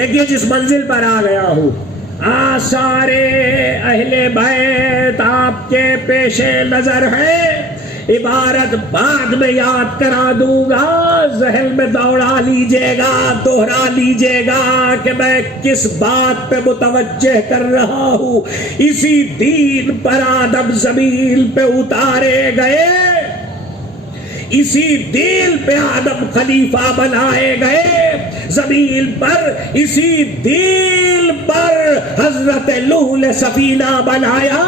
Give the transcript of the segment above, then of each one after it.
دیکھیے جس منزل پر آ گیا ہوں، آثار اہل بیت آپ کے پیش نظر ہے، عبارت بعد میں یاد کرا دوں گا، ذہن میں دوڑا لیجئے گا، دوہرا لیجئے گا کہ میں کس بات پہ متوجہ کر رہا ہوں۔ اسی دین پر آدم زمین پہ اتارے گئے، اسی دین پہ آدم خلیفہ بنائے گئے زمین پر، اسی دین پر حضرت نوح نے سفینہ بنایا،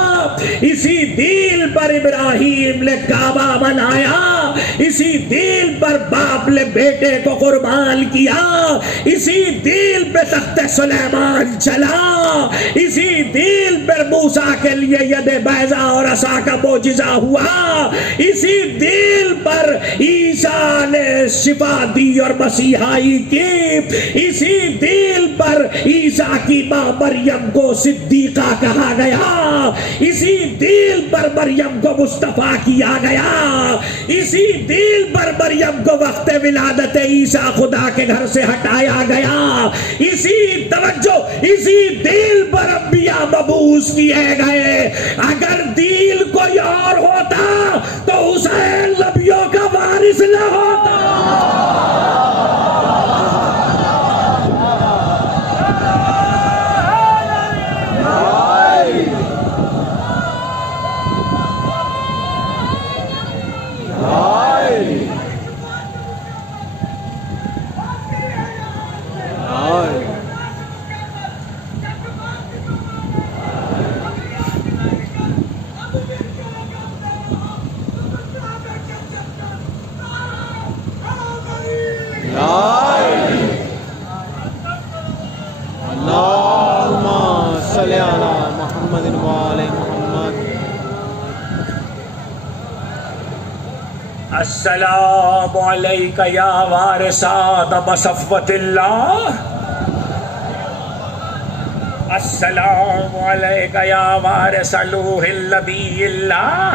اسی دین پر ابراہیم نے کعبہ بنایا، اسی دین پر باپ نے بیٹے کو قربان کیا، اسی دین پہ تخت سلیمان چلا، اسی دین پر موسیٰ کے لیے ید بیضا اور عصا کا معجزہ ہوا، اسی دین پر عیسیٰ نے شفا دی اور مسیحائی کی، اسی دین پر عیسیٰ کی ماں مریم کو صدیقہ کہا گیا، اسی دین پر مریم کو مصطفیٰ کیا گیا، اسی دین پر مریم کو وقت ولادت عیسیٰ خدا کے گھر سے ہٹایا گیا، اسی توجہ اسی دین پر انبیاء مبعوث کیے گئے۔ اگر دین کوئی اور ہوتا تو حسین نبیوں کا وارث نہ ہوتا۔ السلام علیکہ یا وارث آدم صفوت اللہ، السلام علیکہ یا وارث لوح النبی اللہ۔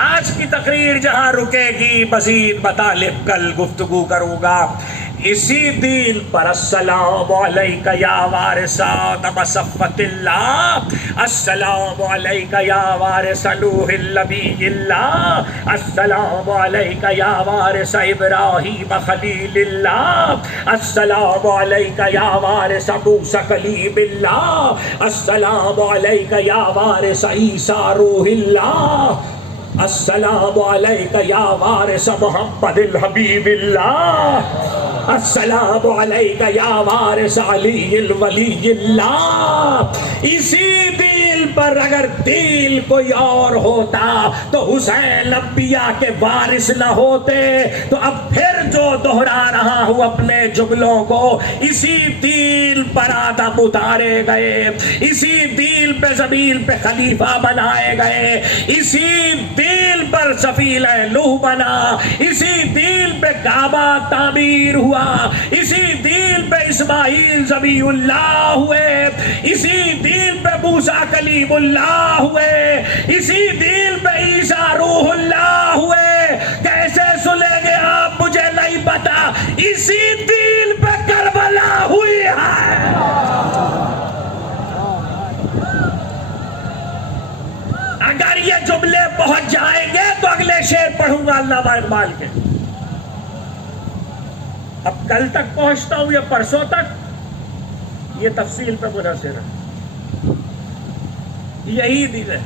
آج کی تقریر جہاں رکے گی، مزید مطالب کل گفتگو کروں گا۔ اسی دین پر السلام علیکہ یا وارث آدم صفوت اللہ، السلام علیکہ یا وارث لوح النبی اللہ، السلام علیکہ یا وارث ابراہیم خلیل اللہ، السلام علیکہ یا وارث موسیٰ کلیم اللہ، السلام علیکہ یا وارث عیسیٰ روح اللہ، السلام علیکہ یا وارث محمد الحبیب اللہ، السلام علیکہ یا وارث علی الولی اللہ۔ اسی دین پر اگر دین کوئی اور ہوتا تو حسین انبیاء کے وارث نہ ہوتے۔ تو اب پھر جو دہرا رہا ہوں اپنے جملوں کو، اسی دین پر آدم اتارے گئے، اسی دین پہ زمین پہ خلیفہ بنائے گئے، اسی دین پر سفینہ نوح بنا، اسی دین پہ کعبہ تعمیر ہوا، اسی دین پہ اسماعیل ذبیح اللہ ہوئے، اسی دین پہ موسیٰ کلیم اللہ ہوئے، اسی دین پہ عیسیٰ روح اللہ ہوئے۔ کیسے سنیں گے آپ مجھے نہیں پتا، اسی دین پہ کربلا ہوئی ہے۔ اگر یہ جملے پہنچ جائیں گے تو اگلے شعر پڑھوں گا علامہ اقبال کے۔ اب کل تک پہنچتا ہوں یا پرسوں تک، یہ تفصیل پہ منحصر ہے، یہی دن ہے۔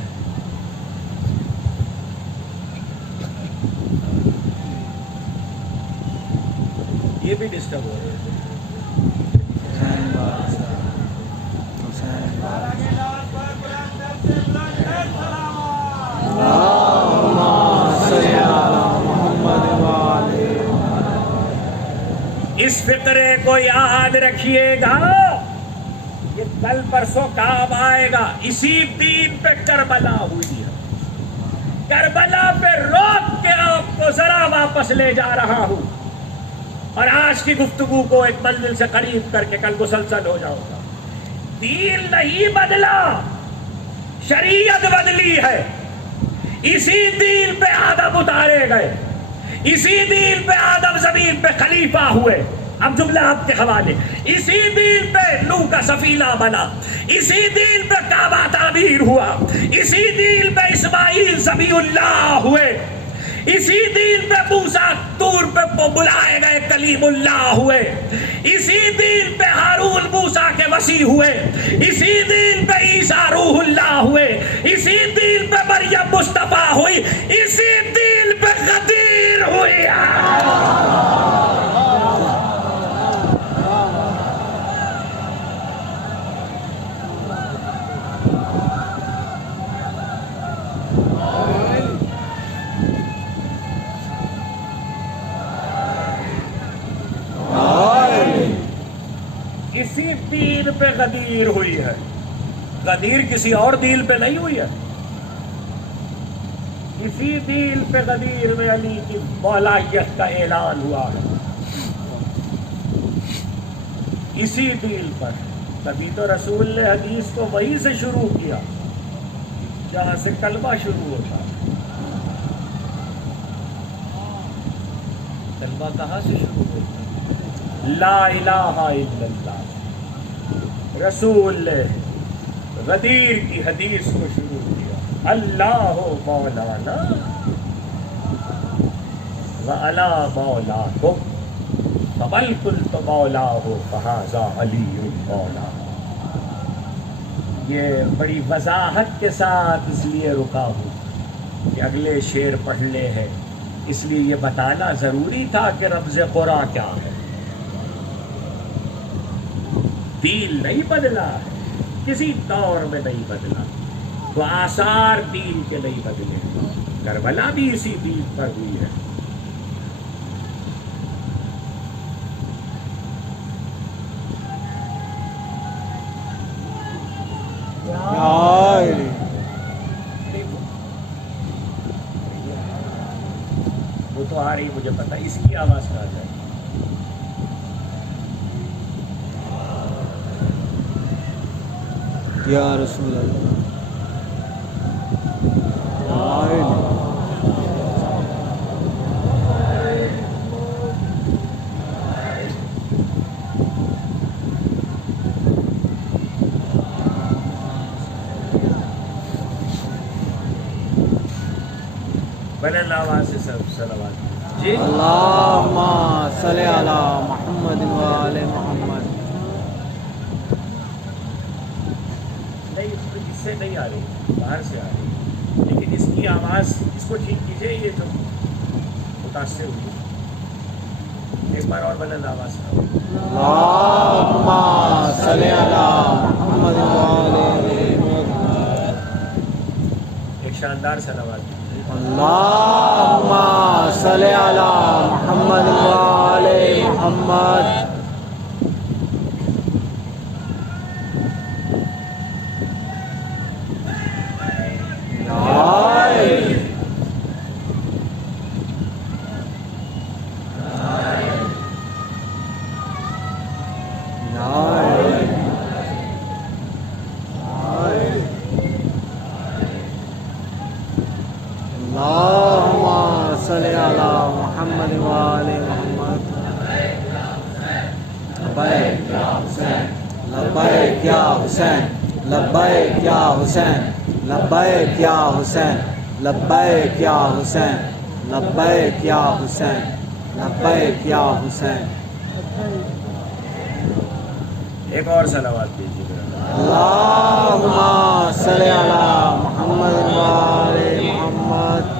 یہ بھی ڈسٹرب ہو رہا ہے۔ اس فقرے کو یاد رکھیے گا، یہ کل پرسوں کام آئے گا۔ اسی دین پہ کربلا ہوئی ہے، کربلا پہ روک کے آپ کو ذرا واپس لے جا رہا ہوں، اور آج کی گفتگو کو ایک منزل سے قریب کر کے کل مسلسل ہو جاؤں گا۔ دین نہیں بدلا، شریعت بدلی ہے۔ اسی دین پہ آدم اتارے گئے، اسی دین پہ آدم زمین پہ خلیفہ ہوئے، اب جملہ آپ کے حوالے. اسی دین پہ نوح کا سفینہ بنا, اسی دین پہ کعبہ تعمیر ہوا, اسی دین پہ اسماعیل ذبیح اللہ ہوئے, اسی دین پہ موسیٰ طور پہ بلائے گئے کلیم اللہ ہوئے, اسی دین پہ ہارون موسیٰ کے وصی ہوئے, اسی دین پہ عیسیٰ روح اللہ ہوئے, اسی دین پہ مریم مصطفیٰ ہوئی, اسی دین پہ غدیر ہوئی. اسی دین پہ غدیر ہوئی ہے. غدیر کسی اور دین پہ نہیں ہوئی ہے. اسی دین پہ غدیر میں علی کی مولایت کا اعلان ہوا ہے. اسی دین پر. تبھی تو رسول نے حدیث کو وہیں سے شروع کیا جہاں سے کلمہ شروع ہوتا ہے. کلمہ کہاں سے شروع ہوتا ہے؟ لا الہ الا اللہ. رسول نے غدیر کی حدیث کو شروع کیا. اللہ مولانا وعلی مولاکم فمن قلت مولاہ فہذا علی مولا. یہ بڑی وضاحت کے ساتھ اس لیے رکا ہوں کہ اگلے شعر پڑھنے ہیں, اس لیے یہ بتانا ضروری تھا کہ رمز قرآن کیا ہے. دین نہیں بدلا ہے, کسی دور میں نہیں بدلا, تو آثار دین کے نہیں بدلے. کربلا بھی اسی دین پر ہوئی ہے. وہ تو آ رہی, مجھے پتا. اس کی آواز کہاں جائے؟ یا رسول اللہ. بلند آواز سے سب صلوات. جی اللہم صلی علی محمد و آل محمد. نہیں, اس سے نہیں آ رہی, باہر سے آ رہی, لیکن اس کی آواز, اس کو ٹھیک کیجئے. یہ جو متاثر ہوئی, ایک بار اور بلند آواز سے. اللہم صلی علی محمد و آل محمد. ایک شاندار صلوات. اللہم صلی علی محمد و آل محمد. لبیک یا حسین لبیک یا حسین لبیک یا حسین لبیک یا حسین لبیک یا حسین لبیک یا حسین. ایک اور صلوات دیجیے. اللہم صلی علی محمد و آل محمد.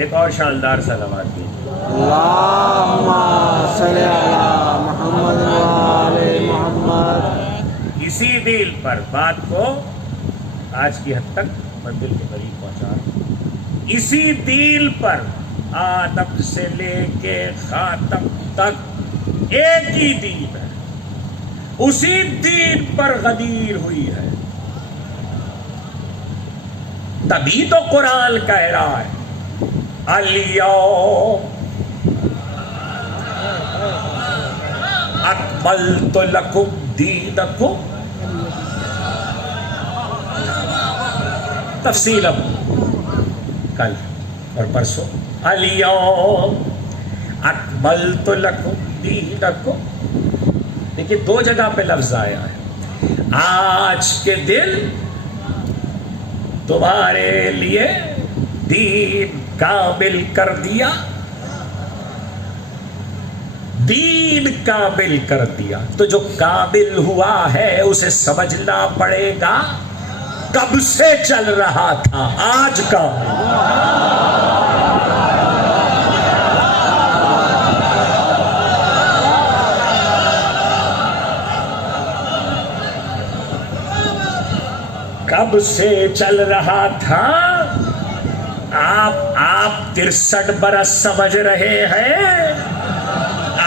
ایک اور شاندار صلوات دیجیے. اللہم صلی علی محمد و آل محمد. اسی دل پر بات کو آج کی حد تک منزل کے قریب پہنچا. اسی دل پر آدم سے لے کے خاتم تک ایک ہی دین ہے. اسی دین پر غدیر ہوئی ہے. تبھی تو قرآن کہہ رہا ہے الیوم اکملت لکم دینکم. تفصیل اب کل اور پرسوں. الیوم اکملت لکم دینکم. دیکھیے دو جگہ پہ لفظ آیا ہے. آج کے دن تمہارے لیے دین کامل کر دیا. دین کامل کر دیا. تو جو کامل ہوا ہے اسے سمجھنا پڑے گا کب سے چل رہا تھا. آج کا کب سے چل رہا تھا. آپ 63 برس سمجھ رہے ہیں,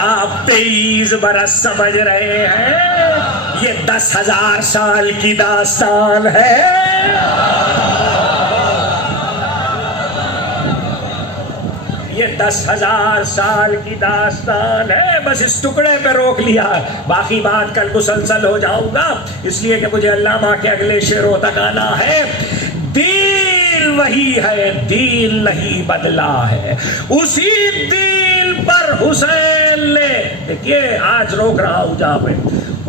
آپ 23 برس سمجھ رہے ہیں. یہ 10,000 سال کی داستان ہے. یہ 10,000 سال کی داستان ہے. بس اس ٹکڑے پہ روک لیا, باقی بات کل مسلسل ہو جاؤں گا, اس لیے کہ مجھے علامہ کے اگلے شعروں تک آنا ہے. دین وہی ہے, دین نہیں بدلا ہے. اسی دین پر حسین نے, دیکھیے آج روک رہا ہوں جہاں پہ,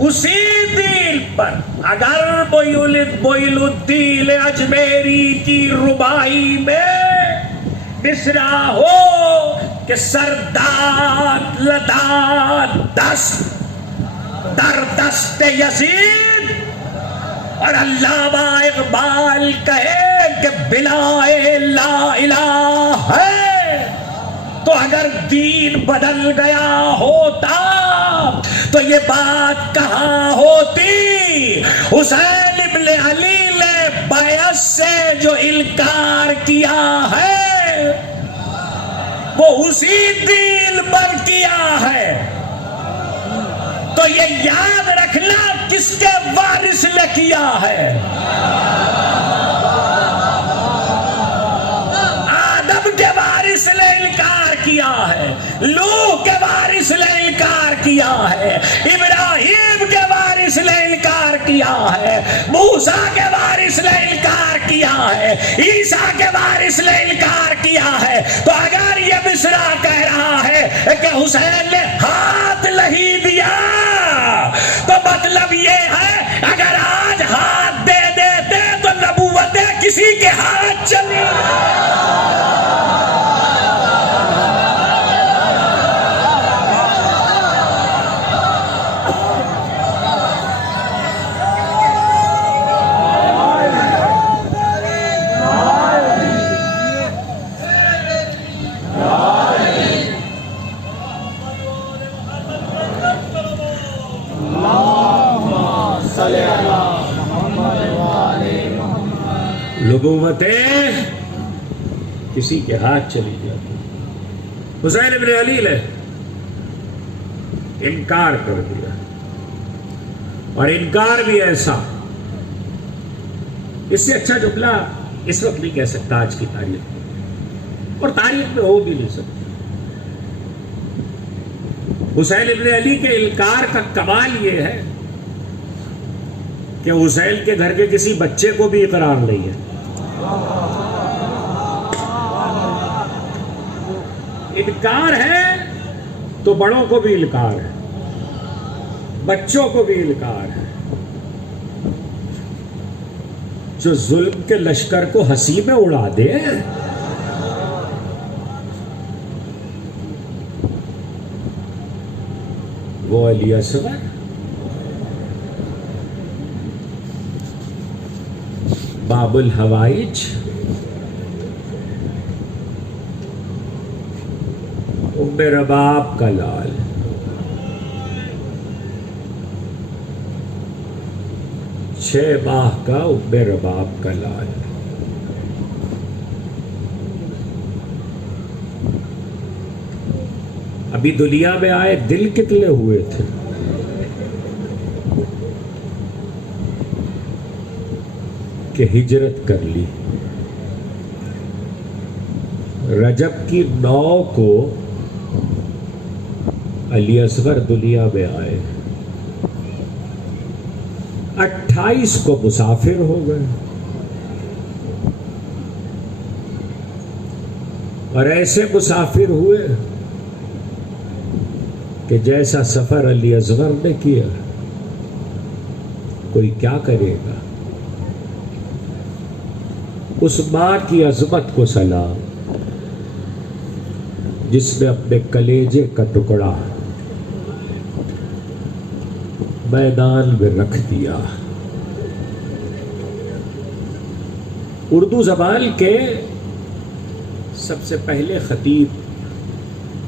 اسی دین پر اگر معین الدین اجمیری کی رباعی میں مصرع ہو کہ سرداد لدا دست در دست یزید, اور علامہ اقبال کہے کہ بلا لا الہ ہے, تو اگر دین بدل گیا ہوتا تو یہ بات کہاں ہوتی. حسین ابن علی نے بیعت سے جو انکار کیا ہے وہ اسی دین پر کیا ہے. تو یہ یاد رکھنا کس کے وارث نے کیا ہے. آدم کے وارث نے انکار کیا ہے, لوح کے وارث نے انکار کیا ہے, ابراہیم کے وارث نے انکار کیا ہے, موسیٰ کے وارث نے انکار کیا ہے, عیسیٰ کے وارث نے انکار کیا ہے. تو اگر یہ مصرع کہہ رہا ہے کہ حسین نے ہاتھ نہیں دیا تو مطلب یہ ہے اگر آج ہاتھ دے دیتے تو نبوتیں کسی کے ہاتھ چلی. نبوتیں کسی کے ہاتھ چلی جاتی. حسین ابن علی نے انکار کر دیا, اور انکار بھی ایسا, اس سے اچھا جملہ اس وقت نہیں کہہ سکتا آج کی تاریخ میں, اور تاریخ میں ہو بھی نہیں سکتا. حسین ابن علی کے انکار کا کمال یہ ہے کہ حسین کے گھر کے کسی بچے کو بھی اقرار نہیں ہے. انکار ہے تو بڑوں کو بھی انکار ہے, بچوں کو بھی انکار ہے. جو ظلم کے لشکر کو ہنسی میں اڑا دے, وہ علی اصغر, باب الحوائج, ام رباب کا لال, چھ ماہ کا ام رباب کا لال. ابھی دنیا میں آئے دل کتنے ہوئے تھے, کہ ہجرت کر لی. رجب کی 9 کو علی اصغر دنیا میں آئے، 28 کو مسافر ہو گئے. اور ایسے مسافر ہوئے کہ جیسا سفر علی اصغر نے کیا کوئی کیا کرے گا. اس ماں کی عظمت کو سلام جس نے اپنے کلیجے کا ٹکڑا میدان میں رکھ دیا. اردو زبان کے سب سے پہلے خطیب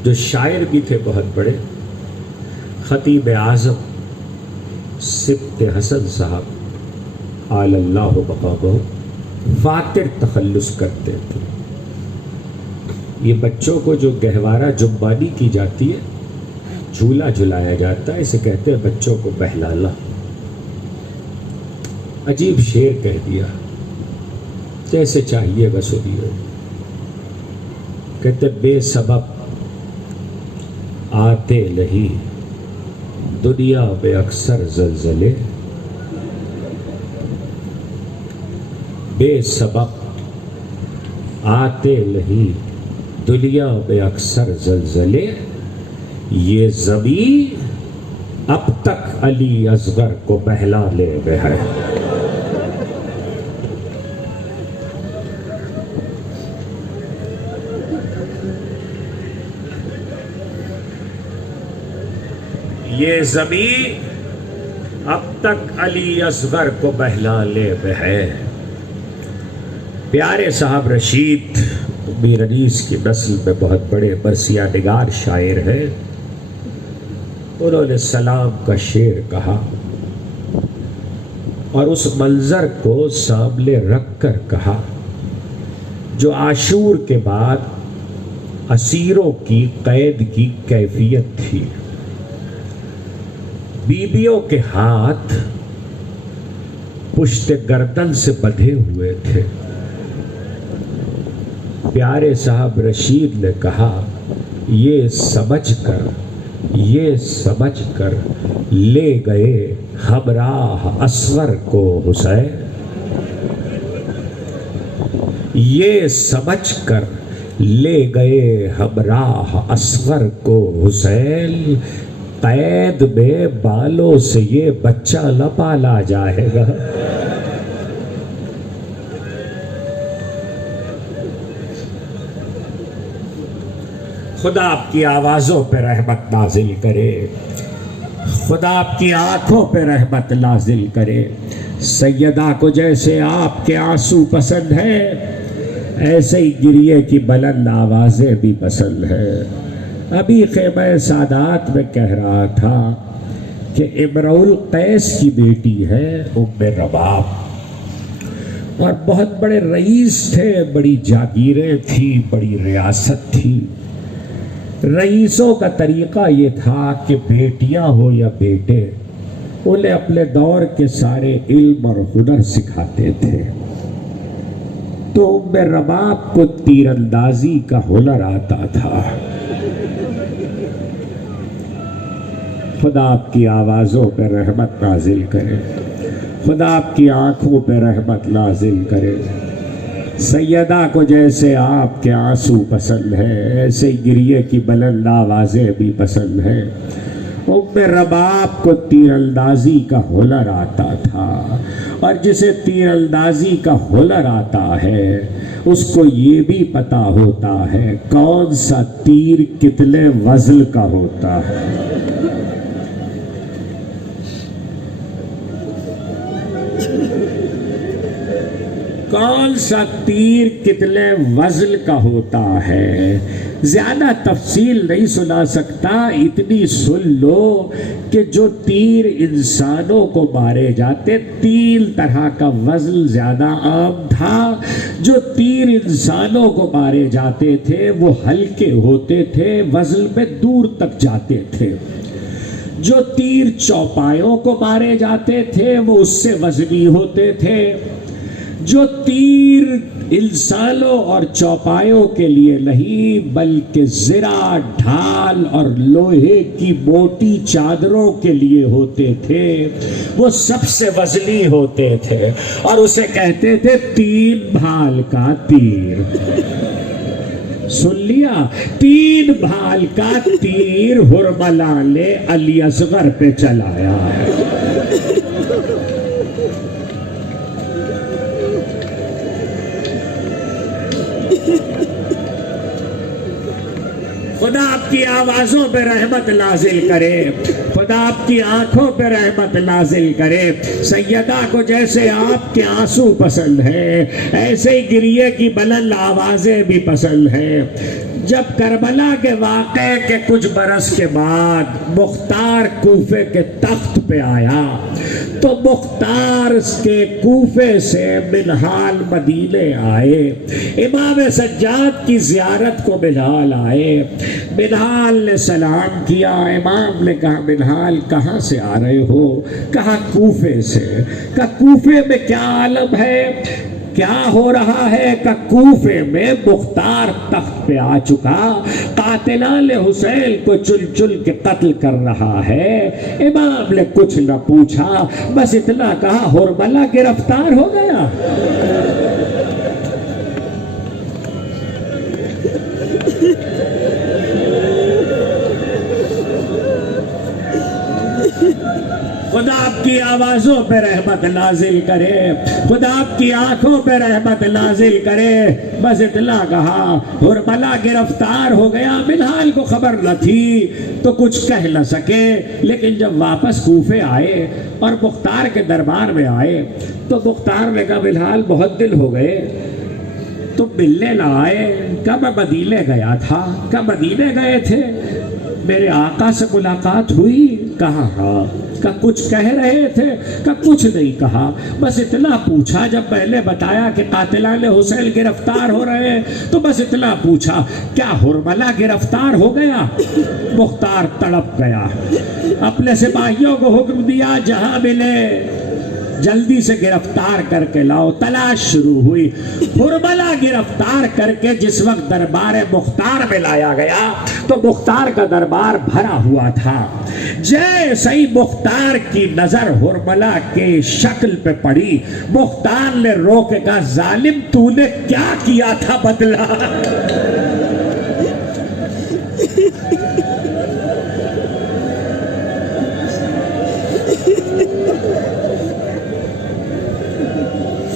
جو شاعر بھی تھے بہت بڑے، خطیب اعظم سبط حسن صاحب آل اللہ مقامہ فاتر تخلص کرتے تھے. یہ بچوں کو جو گہوارہ جمبانی کی جاتی ہے، جھولا جھلایا جاتا ہے، اسے کہتے ہیں بچوں کو بہلانا. عجیب شعر کہہ دیا، جیسے چاہیے گا سنیے. کہتے بے سبب آتے نہیں دنیا میں اکثر زلزلے، بے سبب آتے نہیں دنیا میں اکثر زلزلے. یہ زمین اب تک علی اصغر کو بہلانے میں ہے. یہ زمین اب تک علی اصغر کو بہلانے میں ہے. پیارے صاحب رشید میر انیس کی نسل میں بہت بڑے مرثیہ نگار شاعر ہیں. انہوں نے سلام کا شعر کہا اور اس منظر کو سامنے رکھ کر کہا جو عاشور کے بعد اسیروں کی قید کی کیفیت تھی. بیویوں کے ہاتھ پشت گردن سے بندھے ہوئے تھے. پیارے صاحب رشید نے کہا یہ سمجھ کر لے گئے ہمراہ اصغر کو حسین. یہ سمجھ کر لے گئے ہمراہ اصغر کو حسین. قید میں بالوں سے یہ بچہ نہ پالا جائے گا. خدا آپ کی آوازوں پہ رحمت نازل کرے، خدا آپ کی آنکھوں پہ رحمت نازل کرے. سیدہ کو جیسے آپ کے آنسو پسند ہے، ایسے ہی گریے کی بلند آوازیں بھی پسند ہے. ابھی خیمہ سادات میں کہہ رہا تھا کہ امرؤ القیس کی بیٹی ہے ام رباب، اور بہت بڑے رئیس تھے، بڑی جاگیریں تھی، بڑی ریاست تھی. رئیسوں کا طریقہ یہ تھا کہ بیٹیاں ہو یا بیٹے انہیں اپنے دور کے سارے علم اور ہنر سکھاتے تھے. تو ام رباب کو تیر اندازی کا ہنر آتا تھا. خدا آپ کی آوازوں پہ رحمت نازل کرے، خدا آپ کی آنکھوں پہ رحمت نازل کرے. سیدہ کو جیسے آپ کے آنسو پسند ہے، ایسے گریے کی بلند آوازیں بھی پسند ہیں. ام رباب کو تیر اندازی کا ہنر آتا تھا، اور جسے تیر اندازی کا ہنر آتا ہے اس کو یہ بھی پتا ہوتا ہے کون سا تیر کتنے وزن کا ہوتا ہے. کون سا تیر کتنے وزن کا ہوتا ہے. زیادہ تفصیل نہیں سنا سکتا، اتنی سن لو کہ جو تیر انسانوں کو مارے جاتے 3 طرح کا وزن زیادہ عام تھا. جو تیر انسانوں کو مارے جاتے تھے وہ ہلکے ہوتے تھے، وزن میں دور تک جاتے تھے. جو تیر چوپایوں کو مارے جاتے تھے وہ اس سے وزنی ہوتے تھے. جو تیر انسانوں اور چوپایوں کے لیے نہیں بلکہ زرہ، ڈھال اور لوہے کی موٹی چادروں کے لیے ہوتے تھے، وہ سب سے وزنی ہوتے تھے اور اسے کہتے تھے 3 بھال کا تیر۔ سن لیا، 3 بھال کا تیر ہرملا نے علی اصغر پہ چلایا ہے۔ خدا آپ کی آوازوں پہ رحمت نازل کرے، خدا آپ کی آنکھوں پہ رحمت نازل کرے۔ سیدہ کو جیسے آپ کے آنسو پسند ہے، ایسے ہی گریے کی بلند آوازیں بھی پسند ہیں۔ جب کربلا کے واقعے کے کچھ برس کے بعد مختار کوفے کے تخت پہ آیا تو مختار کے کوفے سے منہال مدینے آئے، امام سجاد کی زیارت کو منہال آئے۔ منہال نے سلام کیا، امام نے کہا منہال کہاں سے آ رہے ہو؟ کہا کوفے سے۔ کہا کوفے میں کیا عالم ہے، کیا ہو رہا ہے؟ کہ کوفے میں مختار تخت پہ آ چکا، قاتلان حسین کو چل چل کے قتل کر رہا ہے۔ امام نے کچھ نہ پوچھا، بس اتنا کہا ہرملا گرفتار ہو گیا۔ خدا آپ کی آوازوں پہ رحمت نازل کرے، خدا آپ کی آنکھوں پہ رحمت نازل کرے۔ بس اتنا کہا ہرملا گرفتار ہو گیا۔ منہال کو خبر نہ تھی تو کچھ کہہ نہ سکے، لیکن جب واپس کوفے آئے اور مختار کے دربار میں آئے تو مختار نے کہا منہال بہت دن ہو گئے تم ملنے نہ آئے۔ کب مدینے گیا تھا؟ کب مدینے گئے تھے؟ میرے آقا سے ملاقات ہوئی؟ کہا ہاں۔ کہ کچھ کہہ رہے تھے؟ کہ کچھ نہیں کہا، بس اتنا پوچھا جب میں نے بتایا کہ قاتلان حسین گرفتار ہو رہے ہیں تو بس اتنا پوچھا کیا ہرملا گرفتار ہو گیا؟ مختار تڑپ گیا، اپنے سپاہیوں کو حکم دیا جہاں ملے جلدی سے گرفتار کر کے لاؤ۔ تلاش شروع ہوئی، ہرملا گرفتار کر کے جس وقت دربار مختار میں لایا گیا تو مختار کا دربار بھرا ہوا تھا۔ جیسے ہی مختار کی نظر ہرملا کے شکل پہ پڑی، مختار نے رو کے کہا ظالم تو نے کیا کیا تھا بدلا؟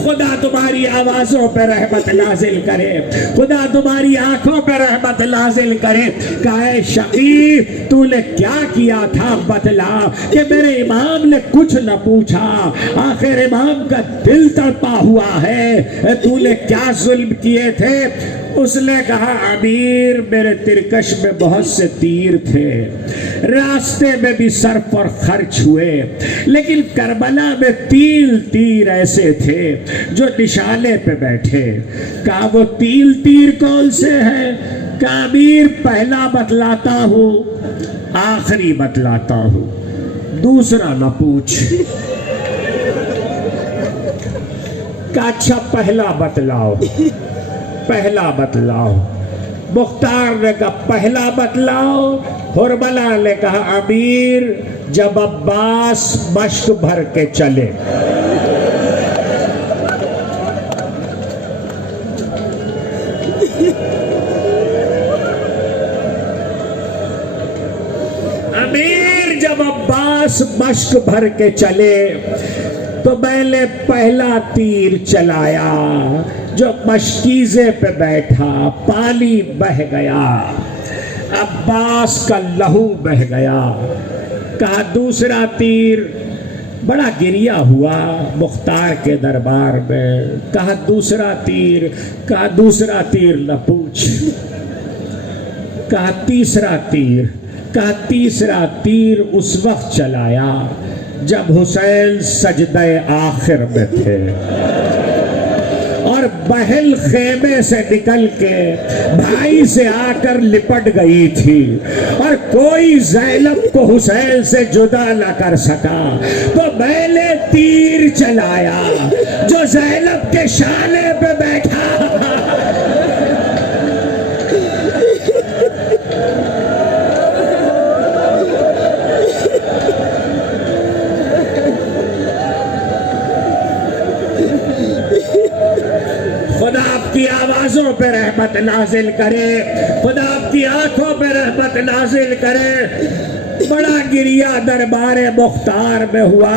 خدا تمہاری آوازوں پہ رحمت نازل کرے، خدا تمہاری آنکھوں پہ رحمت نازل کرے۔ کہے شقی تو نے کیا کیا تھا بتلا؟ کہ میرے امام نے کچھ نہ پوچھا، آخر امام کا دل تڑپا ہوا ہے، تو نے کیا ظلم کیے تھے؟ اس نے کہا امیر میرے ترکش میں بہت سے تیر تھے، راستے میں بھی صرف اور خرچ ہوئے، لیکن کربلا میں تیر ایسے تھے جو نشانے پہ بیٹھے۔ کہا وہ تیر کون سے ہیں؟ کہا امیر پہلا بتلاتا ہوں، آخری بتلاتا ہوں، دوسرا نہ پوچھ۔ کہا اچھا پہلا بتلاؤ، پہلا بتلاؤ۔ مختار نے کہا پہلا بتلاؤ۔ ہرملا نے کہا امیر جب عباس مشک بھر کے چلے۔ امیر جب عباس مشک بھر کے چلے تو میں نے پہلا تیر چلایا، جو مشکیزے پہ بیٹھا پانی بہہ گیا، عباس کا لہو بہہ گیا۔ کہا دوسرا تیر، بڑا گریہ ہوا مختار کے دربار میں۔ کہا دوسرا تیر، کہا دوسرا تیر نہ پوچھ۔ کہا تیسرا تیر، کہا تیسرا تیر اس وقت چلایا جب حسین سجدہ آخر میں تھے اور بہل خیمے سے نکل کے بھائی سے آ کر لپٹ گئی تھی اور کوئی زینب کو حسین سے جدا نہ کر سکا، تو میں نے تیر چلایا، جو زینب کے شانے پہ بیٹھا. خدا آپ کی آوازوں پہ رحمت نازل کرے, خدا آپ کی آنکھوں پہ رحمت نازل کرے. بڑا گریہ دربار مختار میں ہوا.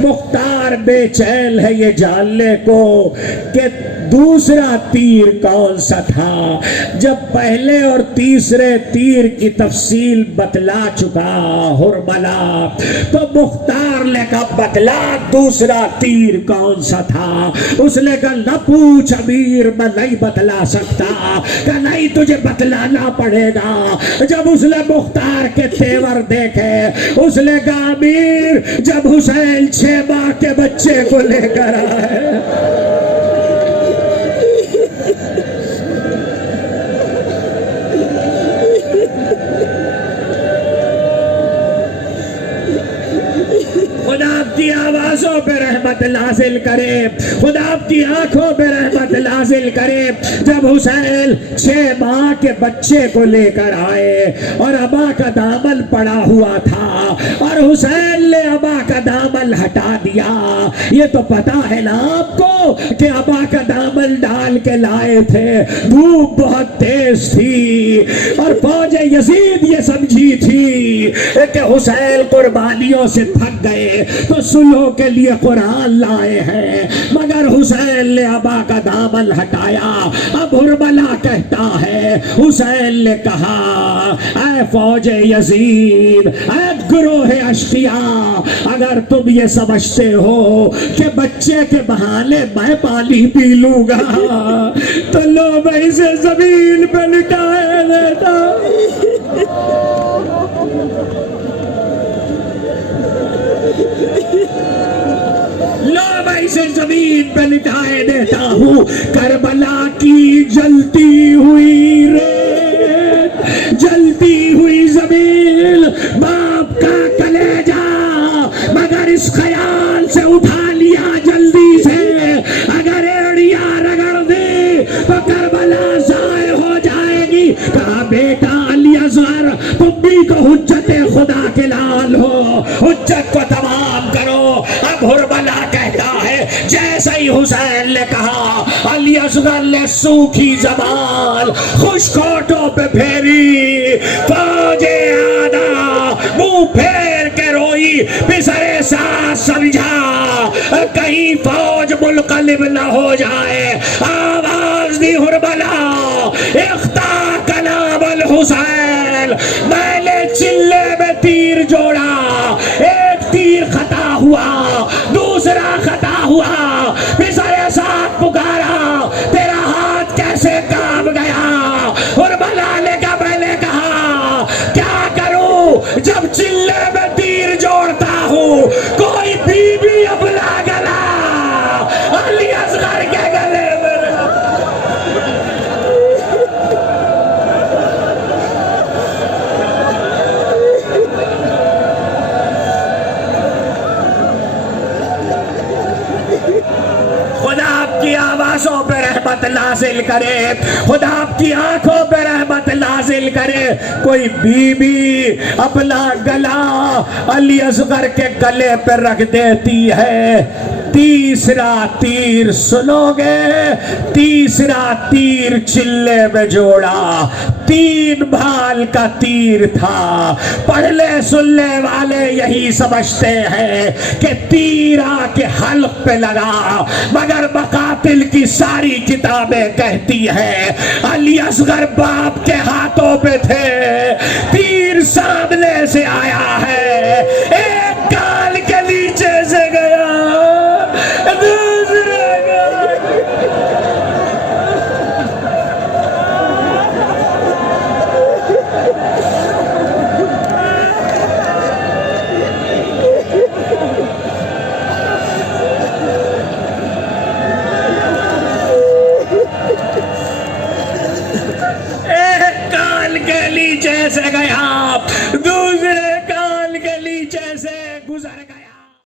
مختار بے چین ہے یہ جاننے کو کہ دوسرا تیر کون سا تھا. جب پہلے اور تیسرے تیر کی تفصیل بتلا چکا ہرملا, تو مختار نے کہا بتلا دوسرا تیر کون سا تھا. اس نے کہا نہ پوچھ امیر, میں نہیں بتلا سکتا. کہ نہیں تجھے بتلانا پڑے گا. جب اس نے مختار کے تیور دیکھے, اس نے کہا امیر جب حسین 6 ماہ کے بچے کو لے کر آئے, خدا آپ کی آوازوں پہ رحمت نازل کرے, خدا آپ کی آنکھوں پہ رحمت نازل کرے. جب حسین 6 ماہ کے بچے کو لے کر آئے اور ابا کا دامن پڑا ہوا تھا, اور حسین نے ابا کا دامن ہٹا دیا. یہ تو پتا ہے نا آپ کو کہ ابا کا دامن ڈال کے لائے تھے, دھوپ بہت تیز تھی, اور فوج یزید یہ سمجھی تھی کہ حسین قربانیوں سے تھک گئے تو سلو کے لیے قرآن لائے ہیں. مگر حسین نے ابا کا دامن ہٹایا. اب ہرملا کہتا ہے حسین نے کہا اے فوج یزید, اے گروہ اشقیاء, اگر تم یہ سمجھتے ہو کہ بچے کے بہانے میں پانی پی لوں گا تو لو میں اسے زمین پہ لٹائے دیتا. لو میں اسے زمین پہ لٹائے دیتا ہوں. کربلا کی جلتی ہوئی ریت, جلتی ہوئی زمین, باپ کا کلیجہ, مگر اس خیال سے اٹھا لیا جلدی سے اگر ایڑیاں رگڑ دی تو کربلا ضائع ہو جائے گی. کہا بیٹا علی اصغر تم بھی تو حجت خدا کے لال ہو, حجت کو تمام کرو. اب ہرملا کہتا ہے جیسا ہی حسین نے کہا, علی اصغر نے سوکھی زبان خشک ہونٹوں پہ پھیری. فوج آدھا منہ پھیر کے روئی, پسرے سانس سمجھا کہیں فوج منقلب نہ ہو جائے. آواز دی ہرملا اختا کلام الحسین, میں نے چلے میں تیر جوڑا, ایک تیر خطا ہوا, دوسرا خطا ہوا, پسرے ساتھ پکارا تیرا ہاتھ کیسے کام گیا. ہرملا نے کہا میں نے کہا کیا کروں جب چلے میں تیر جوڑتا ہوں کوئی بی بی اپنا گلا علی اصغر کے گلے میں. خدا آپ کی آوازوں پہ رحمت نازل کرے, خدا آپ کی آنکھوں پہ رحمت نازل کرے. کوئی بی بی اپنا گلا علی اصغر کے گلے پہ رکھ دیتی ہے. تیسرا تیر سنو گے, تیسرا تیر چلے میں جوڑا, 3 بھال کا تیر تھا. پڑھنے سننے والے یہی سمجھتے ہیں کہ تیر آ کے حلق پہ لگا, مگر مقاتل کی ساری کتابیں کہتی ہیں علی اصغر باپ کے ہاتھوں پہ تھے, تیر سامنے سے آیا